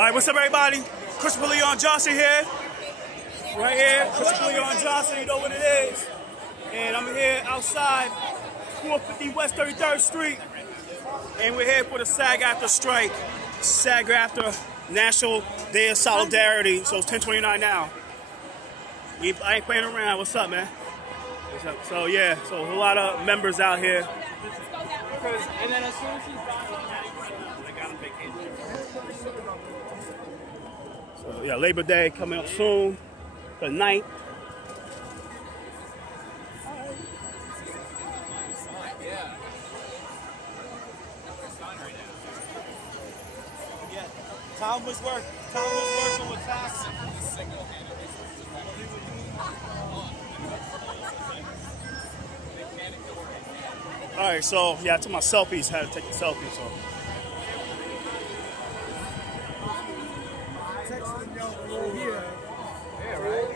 All right, what's up, everybody? Christopher Leon Johnson here. Right here, Christopher Leon Johnson, you know what it is. And I'm here outside 450 West 33rd Street. And we're here for the SAG-AFTRA strike. SAG-AFTRA National Day of Solidarity. So it's 10:29 now. I ain't playing around. What's up, man? What's up? So yeah, so a lot of members out here. And then as soon as she's done, they got on vacation. So yeah, Labor Day coming up soon. The 9th. Tom was working with tax. All right, so yeah, I took my selfies. Had to take the selfie, so. Yeah, right.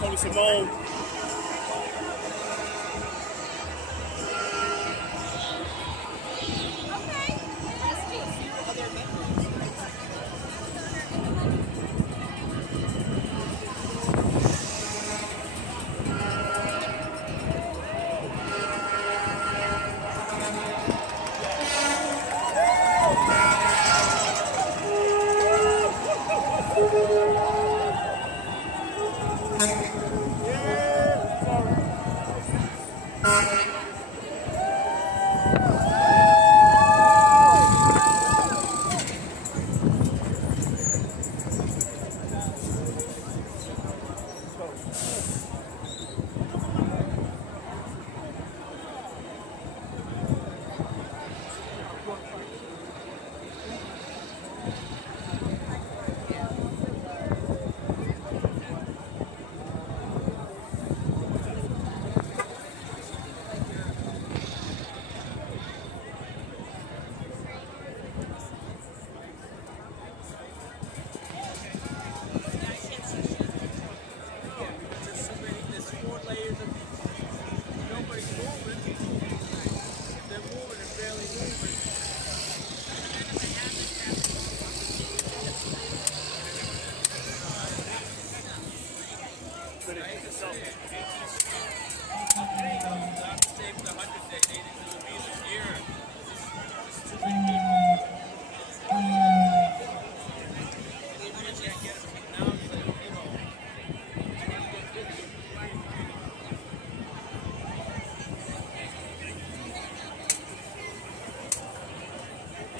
Tony Simone.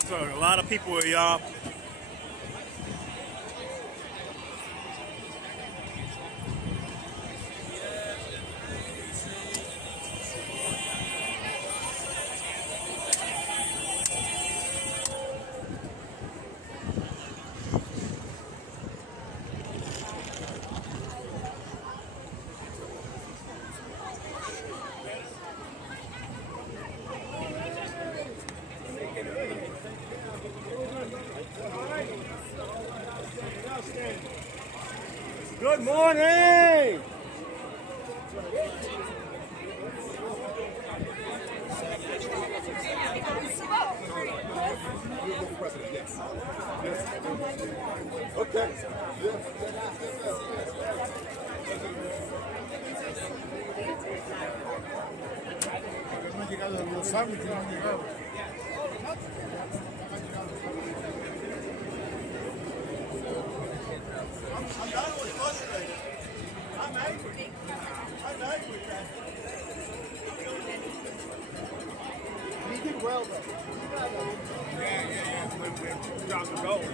So a lot of people are y'all. Good morning! Okay. No han llegado los sándwiches, no han llegado. I'm angry. I'm angry. He did well, though. Yeah. We dropped the goal.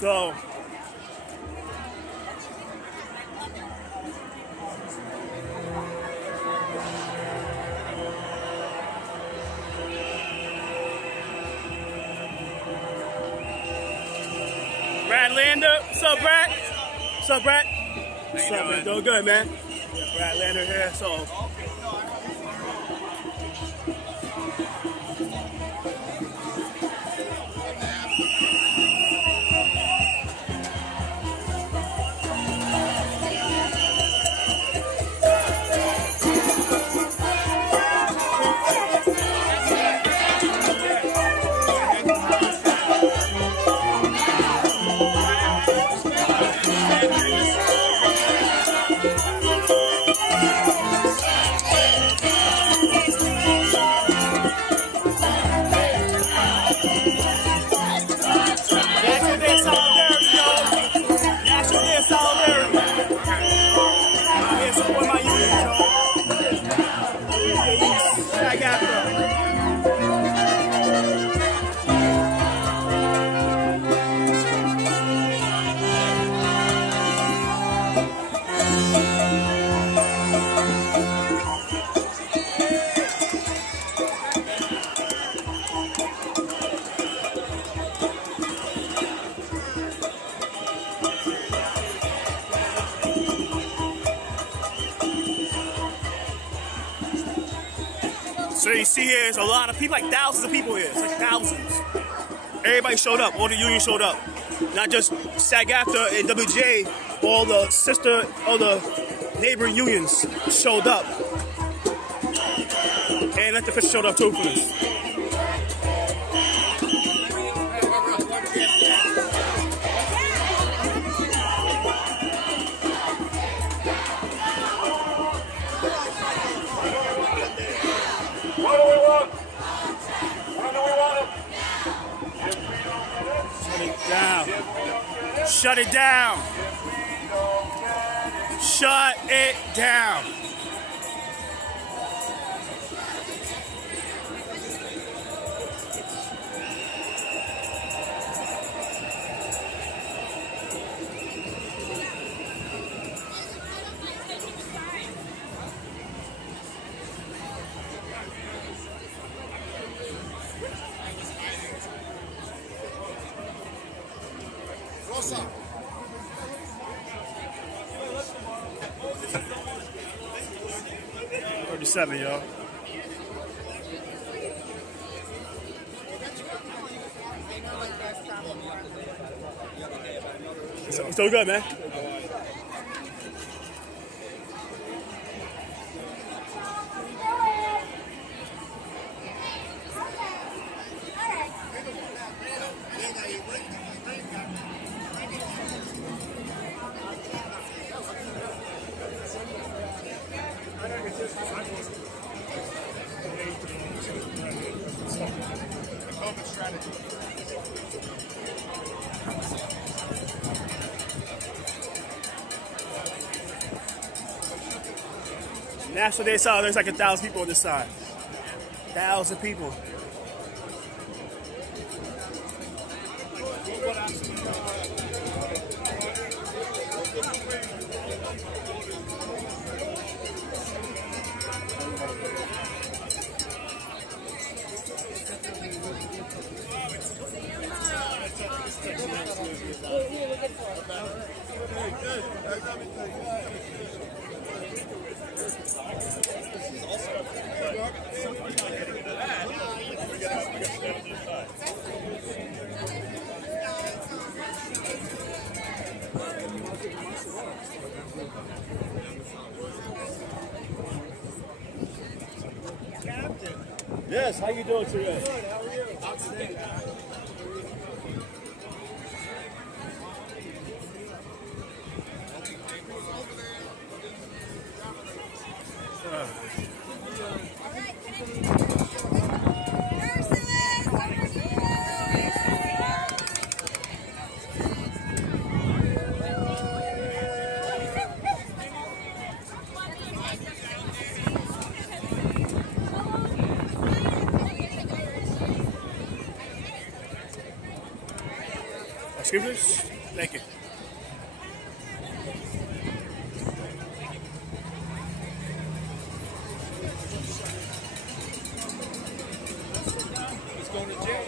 So, Brad Lander, what's up, Brad? What's up, Brad? What's up, man? Doing good, man. Yeah, Brad Lander here, so. So you see here, there's a lot of people, like thousands of people here. It's like thousands. Everybody showed up. All the unions showed up. Not just SAG-AFTRA and WGA. All the neighboring unions showed up. And elected officials showed up too for this. Shut it down. Shut it down. What's up? 37, y'all. So good, man. National Day Solid, there's like 1,000 people on this side. 1,000 people. Yes, how you doing today? Good, how are you? I'm today. Scriptures? Thank you. He's going to jail.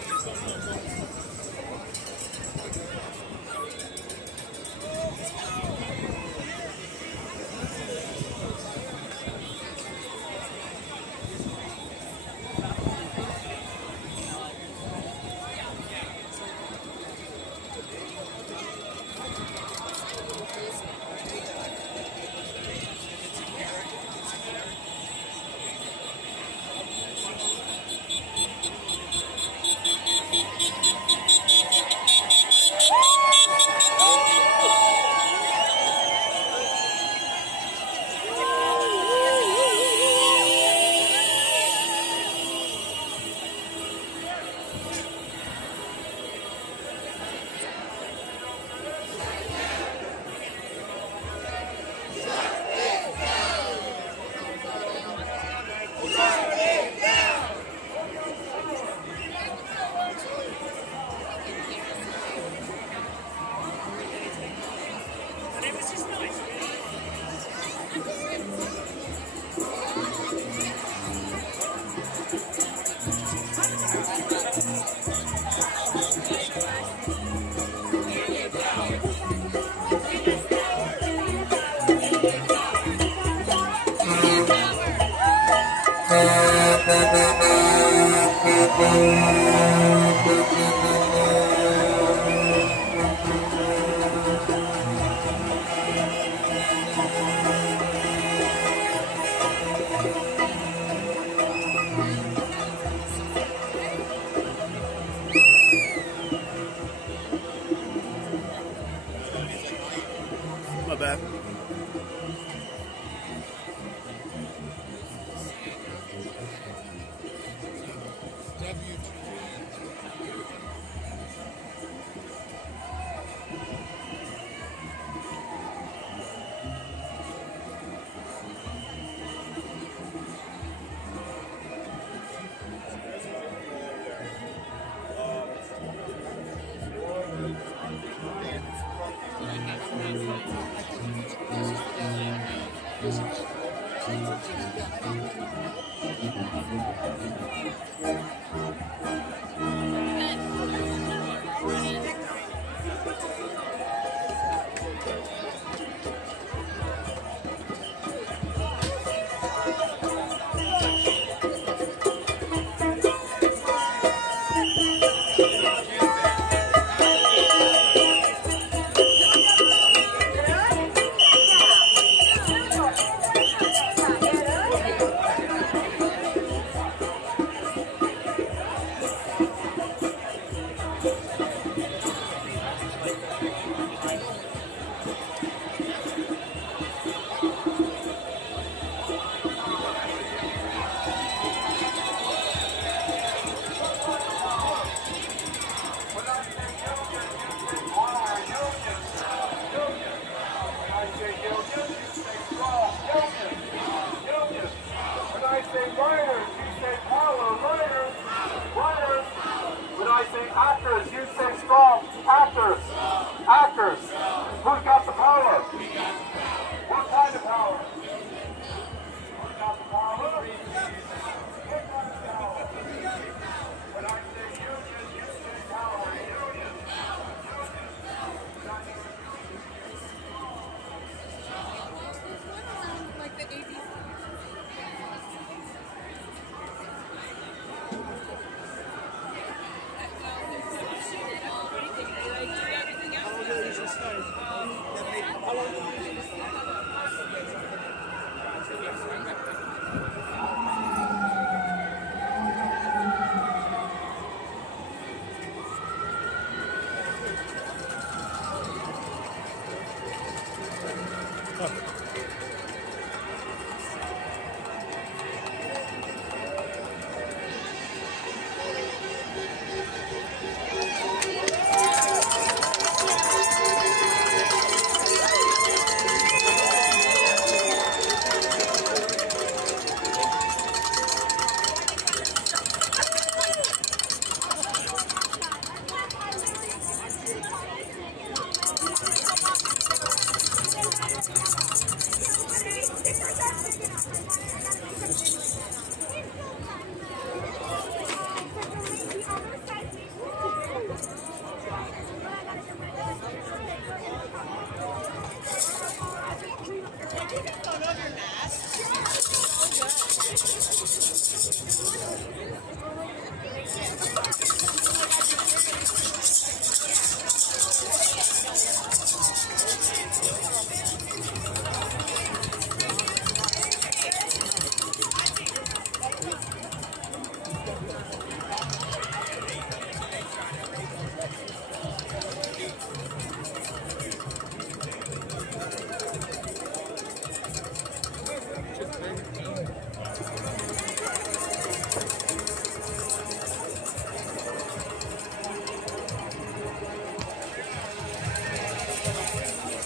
My bad. Actors, you say strong. Actors. Actors. Who's got the power? What kind of power? Who's got the power? What kind of power? When I say union, you say power. Union.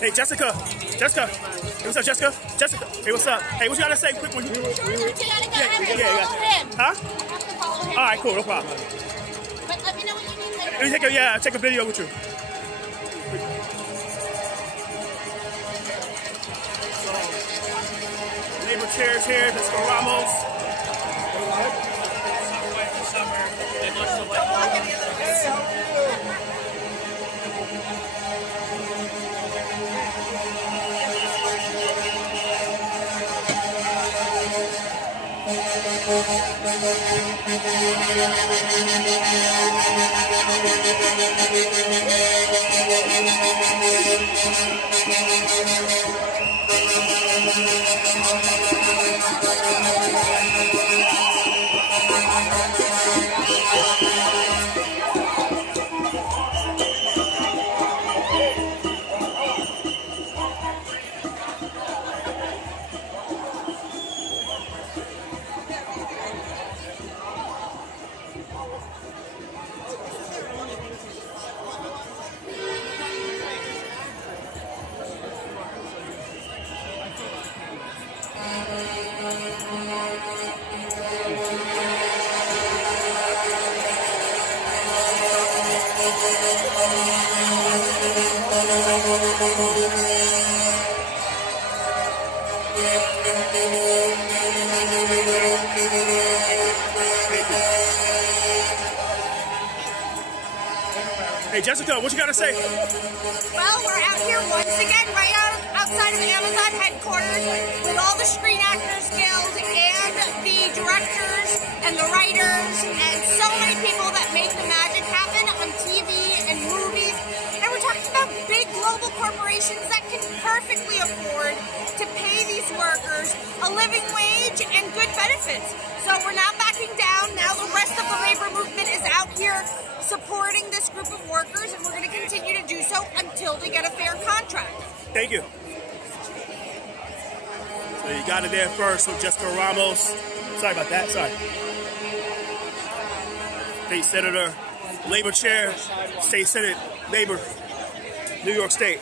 Hey, Jessica. Jessica. Hey, what's up, Jessica? Jessica. Hey, what's up? Hey, what you gotta say quick when you... Huh? All right, cool, no problem. But let me know what you need later. Let me take a video with you. So, labor chairs here, Jessica Ramos. Hey, Jessica, what you got to say? Well, we're out here once again, right outside of Amazon headquarters, with all the Screen Actors Guild and the directors and the writers and so many people that make the magic happen on TV and movies. And we're talking about big global corporations that can perfectly afford to pay these workers a living wage and good benefits. So we're not backing down. Now the rest of the labor movement is out here supporting this group of workers, and we're going to continue to do so until they get a fair contract. Thank you. So you got it there first, so Jessica Ramos. Sorry about that, sorry. State Senator, Labor Chair, State Senate, Labor, New York State.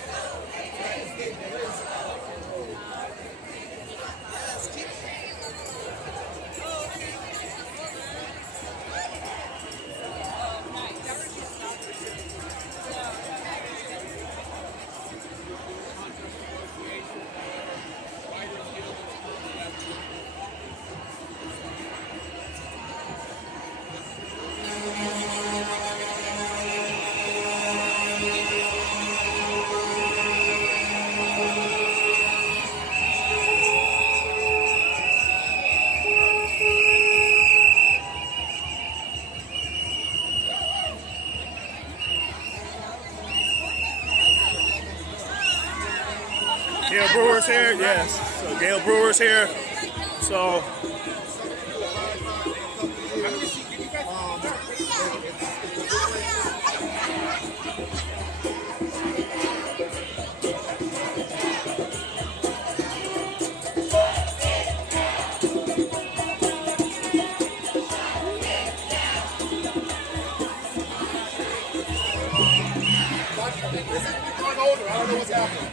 Gale Brewer's here, yes. So Gale Brewer's here. So I don't know what's happening.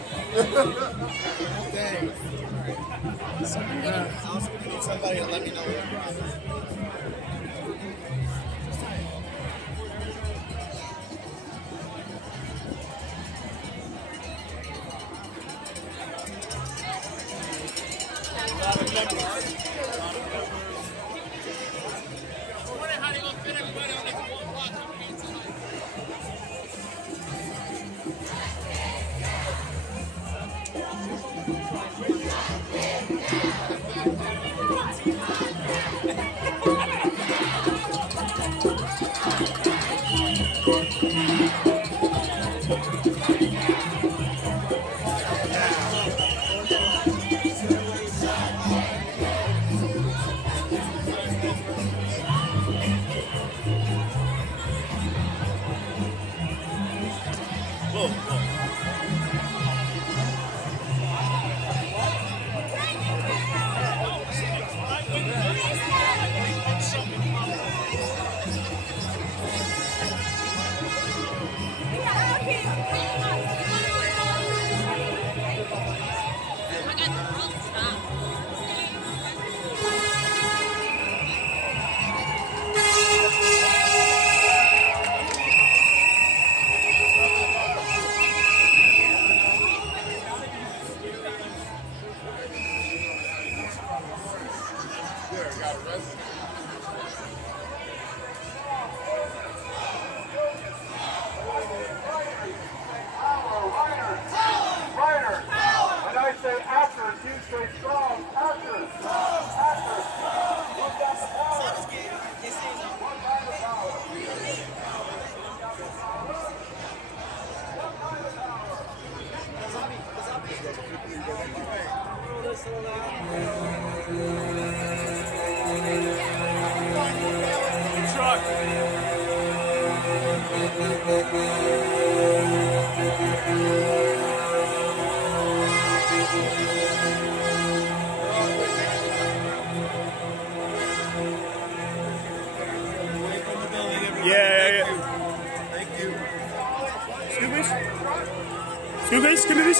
Dang. I was going to need somebody to let me know.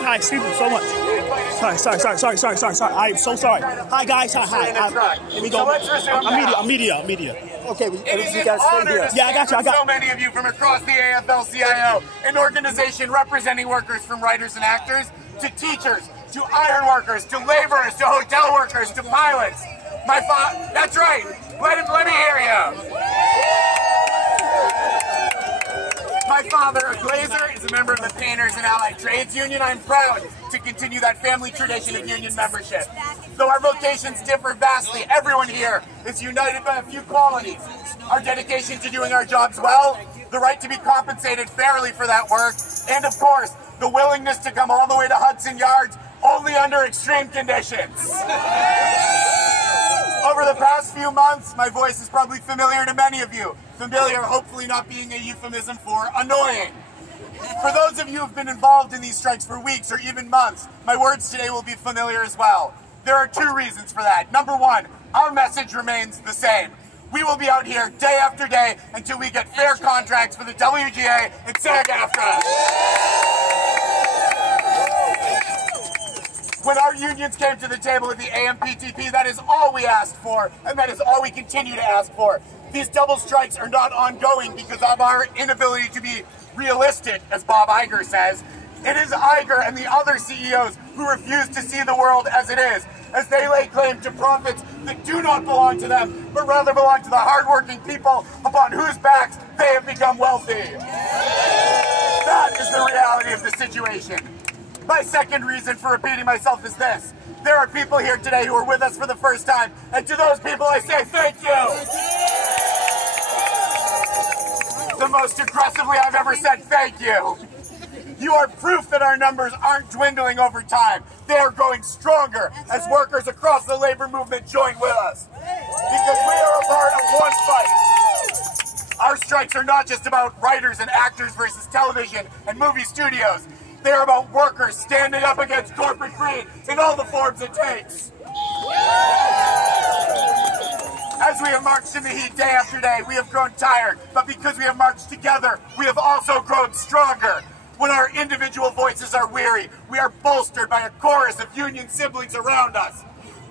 Hi, excuse me so much. Sorry. I'm so sorry. Hi, guys. Hi. Here we go. I'm media. Okay, it is an honor to yeah, I got you. So many of you from across the AFL-CIO, an organization representing workers from writers and actors, to teachers, to iron workers, to laborers, to hotel workers, to pilots. That's right. Let me hear you. My father, a glazer, is a member of the Painters and Allied Trades Union. I'm proud to continue that family tradition of union membership. Though our vocations differ vastly, everyone here is united by a few qualities. Our dedication to doing our jobs well, the right to be compensated fairly for that work, and of course, the willingness to come all the way to Hudson Yards only under extreme conditions. Over the past few months, my voice is probably familiar to many of you. Familiar, hopefully not being a euphemism for annoying. For those of you who have been involved in these strikes for weeks or even months, my words today will be familiar as well. There are two reasons for that. Number one, our message remains the same. We will be out here day after day until we get fair contracts for the WGA and SAG-AFTRA. When our unions came to the table at the AMPTP, that is all we asked for, and that is all we continue to ask for. These double strikes are not ongoing because of our inability to be realistic, as Bob Iger says. It is Iger and the other CEOs who refuse to see the world as it is, as they lay claim to profits that do not belong to them, but rather belong to the hardworking people upon whose backs they have become wealthy. That is the reality of the situation. My second reason for repeating myself is this. There are people here today who are with us for the first time, and to those people I say thank you. The most aggressively I've ever said thank you. You are proof that our numbers aren't dwindling over time. They are growing stronger as workers across the labor movement join with us. Because we are a part of one fight. Our strikes are not just about writers and actors versus television and movie studios. They are about workers standing up against corporate greed in all the forms it takes. As we have marched in the heat day after day, we have grown tired, but because we have marched together, we have also grown stronger. When our individual voices are weary, we are bolstered by a chorus of union siblings around us.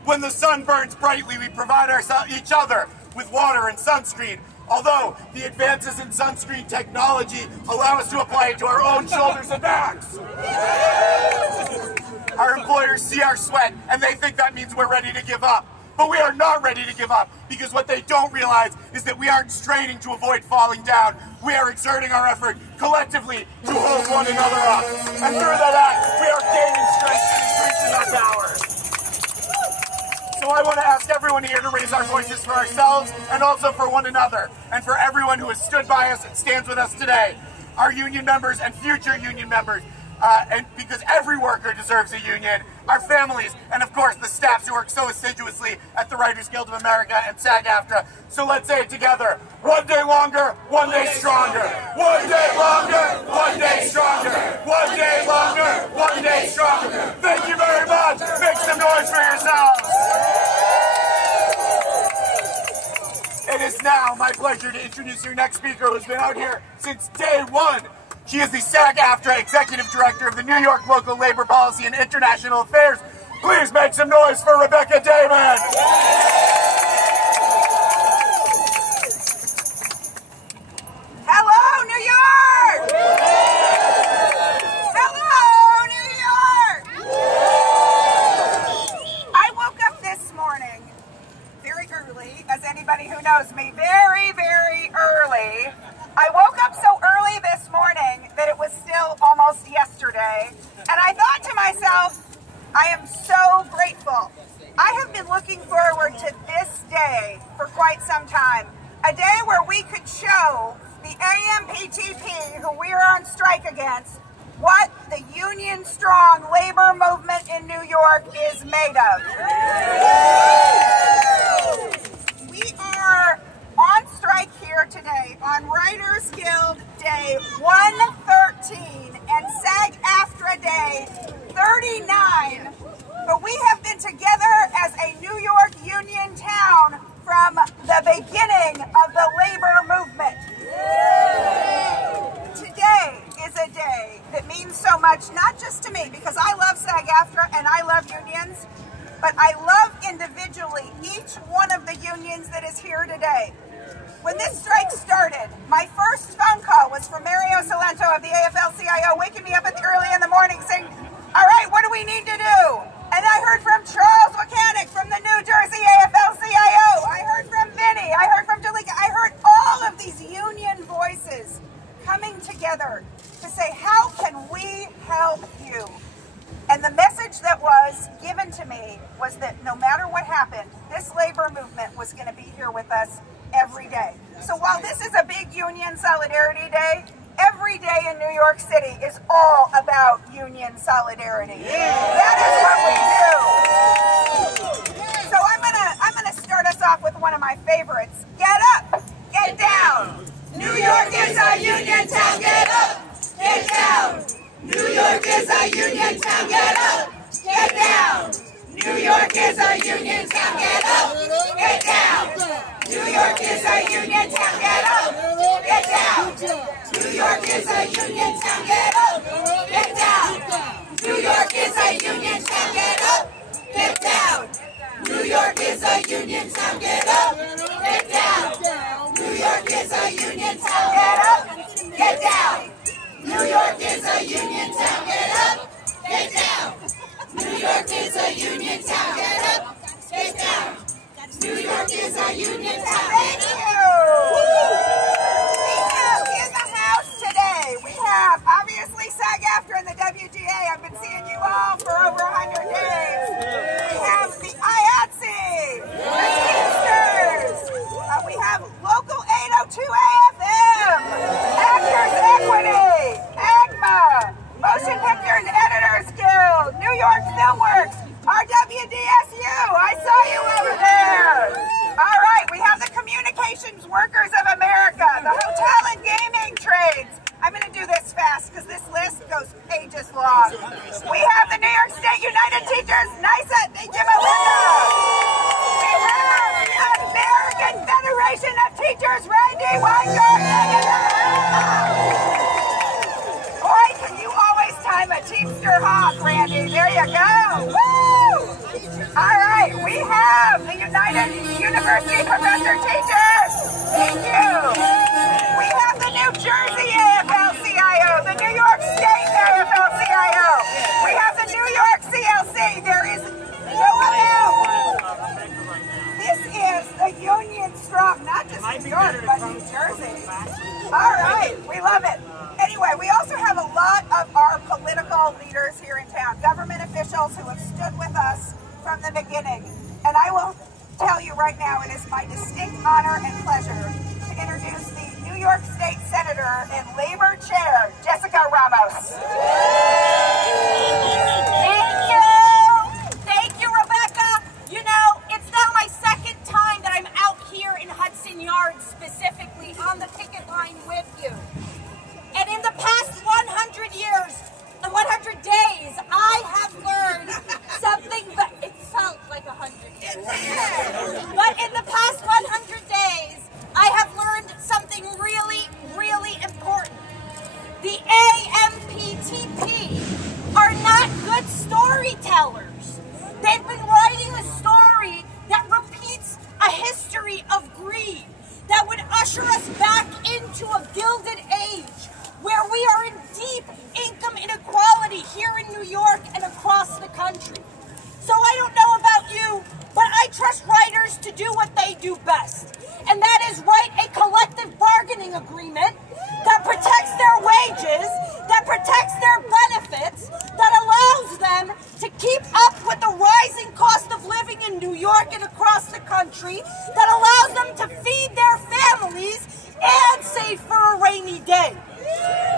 When the sun burns brightly, we provide each other with water and sunscreen. Although the advances in sunscreen technology allow us to apply it to our own shoulders and backs. Our employers see our sweat and they think that means we're ready to give up. But we are not ready to give up, because what they don't realize is that we aren't straining to avoid falling down. We are exerting our effort collectively to hold one another up. And through that act, we are gaining strength and increasing our power. So I want to ask everyone here to raise our voices for ourselves and also for one another, and for everyone who has stood by us and stands with us today. Our union members and future union members, and because every worker deserves a union, our families, and of course the staffs who work so assiduously at the Writers Guild of America and SAG-AFTRA. So let's say it together. One day longer, one day stronger. One day longer, one day stronger. One day longer, one day stronger. Thank you very much. Make some noise for yourselves. It is now my pleasure to introduce your next speaker, who's been out here since day one. She is the SAG-AFTRA Executive Director of the New York Local Labor Policy and International Affairs. Please make some noise for Rebecca Damon. Hello, New York! Hello, New York! I woke up this morning very early, as anybody who knows me, very, very early. I woke up so early this morning that it was still almost yesterday, and I thought to myself, I am so grateful. I have been looking forward to this day for quite some time, a day where we could show the AMPTP, who we are on strike against, what the union-strong labor movement in New York is made of. We are on strike here today on Writers Guild Day 113 and SAG-AFTRA Day 39, but we have been together as a New York union town from the beginning of the labor movement. Today is a day that means so much, not just to me, because I love SAG-AFTRA and I love unions, but I love individually each one of the unions that is here today. When this strike started, my first phone call was from Mario Salento of the AFL-CIO, waking me up early in the morning saying, all right, what do we need to do? And I heard from Charles Wakanik from the New Jersey AFL-CIO. I heard from Vinny. I heard from Jalika. I heard all of these union voices coming together to say, how can we help you? And the message that was given to me was that no matter what happened, this labor movement was going to be here with us every day. So while this is a big Union Solidarity Day, every day in New York City is all about union solidarity. That is what we do. So I'm gonna start us off with one of my favorites. Get up, get down. New York is a union town. Get up, get down. New York is a union town. Get up, get down. New York is a union town. Get up, get down. New York is a union town. Get up, get down. New York is a union town. Get up, get down. New York is a union town. Get up, get down. New York is a union town. Get up, get down. New York is a union town. Get up, get down. New York is a union town. Get up, get down. New York is a union town. Get up, get down. New York is a union town. Thank you. In the house today, we have obviously SAG-AFTRA and the WGA. I've been seeing you all for over 100 days. We have the IATSE, the Teamsters. We have Local 802 AFM, Actors Equity, AGMA, because this list goes pages long. We have the New York State United Teachers, NYSA, thank you, Melinda. We have the American Federation of Teachers, Randy Weingarten. Boy, can you always time a Teamster hawk, Randy. There you go. Woo! All right, we have the United University Professor Teachers. Thank you. We have the New Jersey AFL-CIO, the New York State AFL-CIO. We have the New York CLC. There is no one else. This is the Union Strong, not just New York, but New Jersey. All right, we love it. Anyway, we also have a lot of our political leaders here in town, government officials who have stood with us from the beginning. And I will tell you right now, it is my distinct honor and pleasure to introduce the New York State Senator and Labor Chair, Jessica Ramos. Thank you. Thank you, Rebecca. You know, it's now my second time that I'm out here in Hudson Yards, specifically on the picket line with you. And in the past 100 years, 100 days, I have learned something that it felt like 100 years. But in the past 100 days, I have learned something really, really important. The AMPTP are not good storytellers. They've been writing a story that repeats a history of greed that would usher us back into a gilded age where we are in deep income inequality here in New York and across the country. So I don't know about you, but I trust writers to do what they do best. And that is write a collective bargaining agreement that protects their wages, that protects their benefits, that allows them to keep up with the rising cost of living in New York and across the country, that allows them to feed their families and save for a rainy day.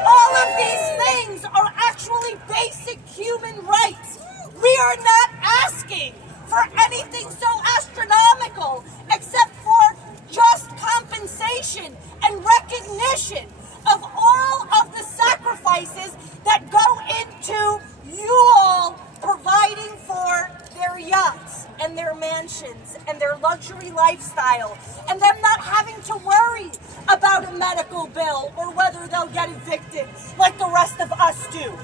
All of these things are actually basic human rights. We are not asking for anything so astronomical except for just compensation and recognition of all of the sacrifices that go into you all providing for their yachts and their mansions and their luxury lifestyle, and them not having to worry about a medical bill or whether they'll get evicted like the rest of us do.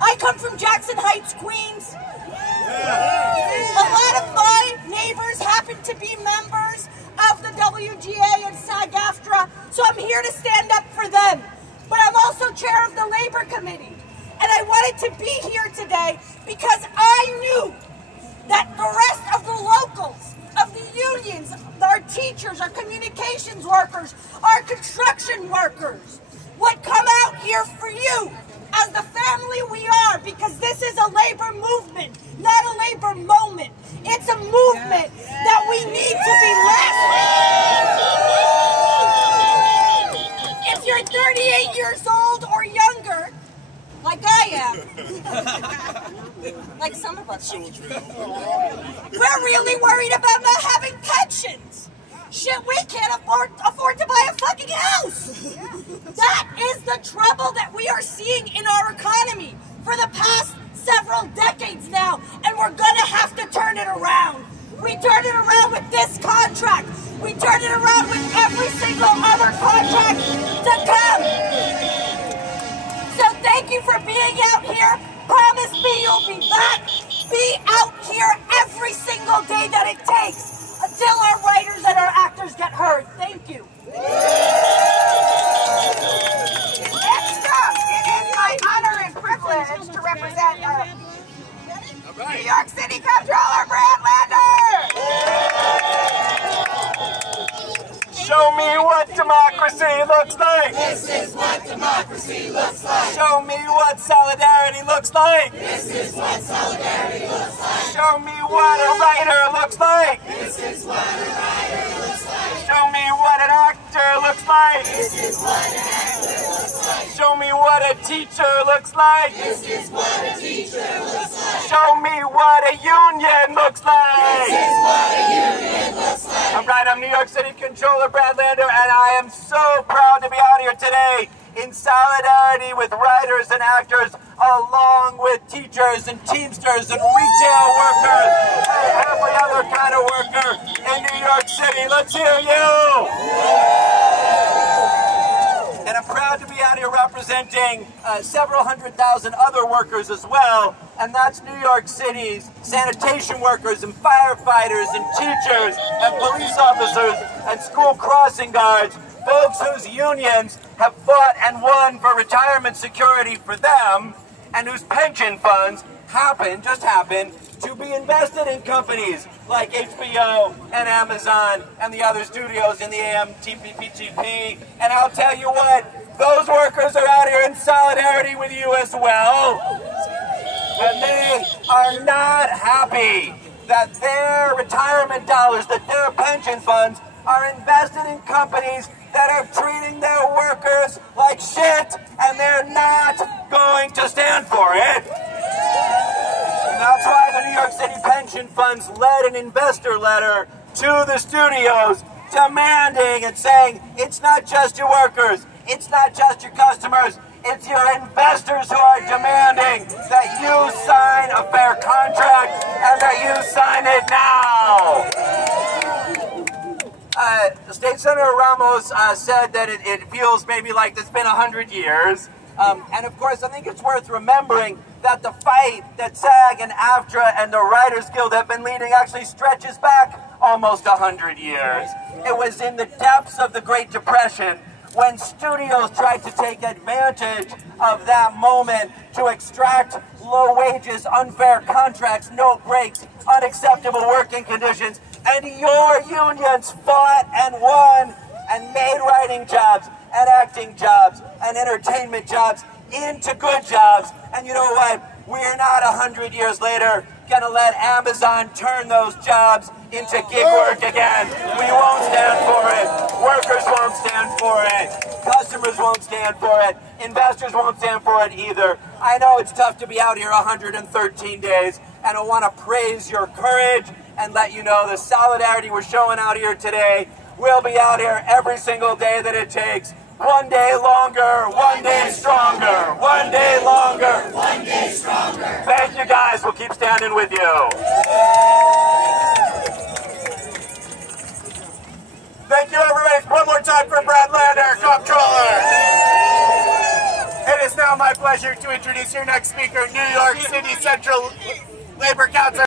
I come from Jackson Heights, Queens. A lot of my neighbors happen to be members of the WGA and SAG-AFTRA, so I'm here to stand up for them. But I'm also chair of the Labor Committee, and I wanted to be here today because I knew that the rest of the locals, of the unions, our teachers, our communications workers, our construction workers, would come out here for you as the family we are, because this is a labor movement, not a labor moment. It's a movement that we need to be lasting. If you're 38 years old or younger, like I am, like some of us, we're really worried about not having pensions. Shit, we can't afford to buy a fucking house. That is the trouble that we are seeing in our economy for the past several decades now, and we're gonna have to turn it around. We turn it around with this contract. We turn it around with every single other contract to come. So thank you for being out here. Promise me you'll be back. Be out here every single day that it takes until our writers and our actors get heard. Thank you. Next up, it is my honor and privilege to represent New York City Comptroller Brad Lander. Show me what democracy looks like. This is what democracy looks like. Show me what solidarity looks like. This is what solidarity looks like. Show me what a writer looks like. This is what a writer looks like. Show me what an actor looks like. This is what an actor looks like. Show me what a teacher looks like. This is what a teacher looks like. Show me what a union looks like. This is what a union looks like. All right, I'm New York City Comptroller Brad Lander, and I am so proud to be out here today in solidarity with writers and actors, along with teachers and teamsters and retail workers and every other kind of worker in New York City. Let's hear you! And I'm proud to be out here representing several 100,000 other workers as well, and that's New York City's sanitation workers and firefighters and teachers and police officers and school crossing guards, folks whose unions have fought and won for retirement security for them, and whose pension funds just happen to be invested in companies like HBO and Amazon and the other studios in the AMTPTP. And I'll tell you what, those workers are out here in solidarity with you as well. And they are not happy that their retirement dollars, that their pension funds are invested in companies that are treating their workers like shit, and they're not going to stand for it. And that's why the New York City pension funds led an investor letter to the studios demanding and saying, it's not just your workers, it's not just your customers, it's your investors who are demanding that you sign a fair contract and that you sign it now. State Senator Ramos said that it feels maybe like it's been 100 years. And of course, I think it's worth remembering that the fight that SAG and AFTRA and the Writers Guild have been leading actually stretches back almost 100 years. It was in the depths of the Great Depression when studios tried to take advantage of that moment to extract low wages, unfair contracts, no breaks, unacceptable working conditions. And your unions fought and won and made writing jobs and acting jobs and entertainment jobs into good jobs. And you know what? We're not 100 years later gonna let Amazon turn those jobs into gig work again. We won't stand for it. Workers won't stand for it. Customers won't stand for it. Investors won't stand for it either. I know it's tough to be out here 113 days, and I want to praise your courage and let you know the solidarity we're showing out here today. We'll be out here every single day that it takes. One day longer, one day stronger, one day longer, One day stronger. Thank you guys, we'll keep standing with you. Thank you, everybody. One more time for Brad Lander, comptroller. It is now my pleasure to introduce your next speaker, New York City Central Labor Council.